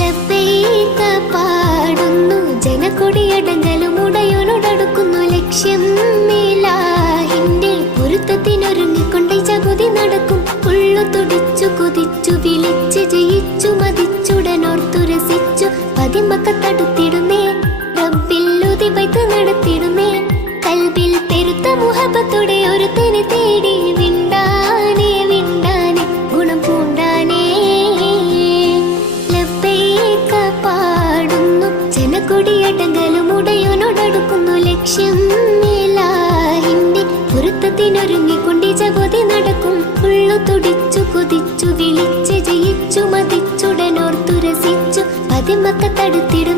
ലബ്ബൈക പാടുന്നു ജനക്കൊടിയടങ്ങലും ഉടയോനോടടുക്കുന്നു ലക്ഷ്യം മേലാഹിന്റെ പൊരുത്തത്തിനൊരുങ്ങിക്കൊണ്ടേ ജപതി നടക്കും. ഉള്ളു തുടിച്ചു കൊതിച്ചു വിളിച്ച് ജയിച്ചു മതിച്ചുടനോർത്തു രസിച്ചു പതിമക്കത്തടുത്തിടുന്നേ റബ്ബിൽ ബൈത്ത് നടത്തിടുന്നേ. കൽബിൽ പെരുത്ത മുഹബത്തോടെ ഒരുത്തനെ തേടി വിണ്ടാനേ വിണ്ടാനേ ഗുണം പൂണ്ടാനേ. ലബ്ബൈക പാടുന്നു ജനക്കൊടിയടങ്ങലും ഉടയോനോടടുക്കുന്നു ലക്ഷ്യം മേലാഹിന്റെ പൊരുത്തത്തിനൊരുങ്ങിക്കൊണ്ടേ ജപതി നടക്കും. ഉള്ളു തുടിച്ചു കൊതിച്ചു വിളിച്ച് ജയിച്ചു മതിച്ചുടനോർത്തു രസിച്ചു പതിമക്കത്തടുത്തിടും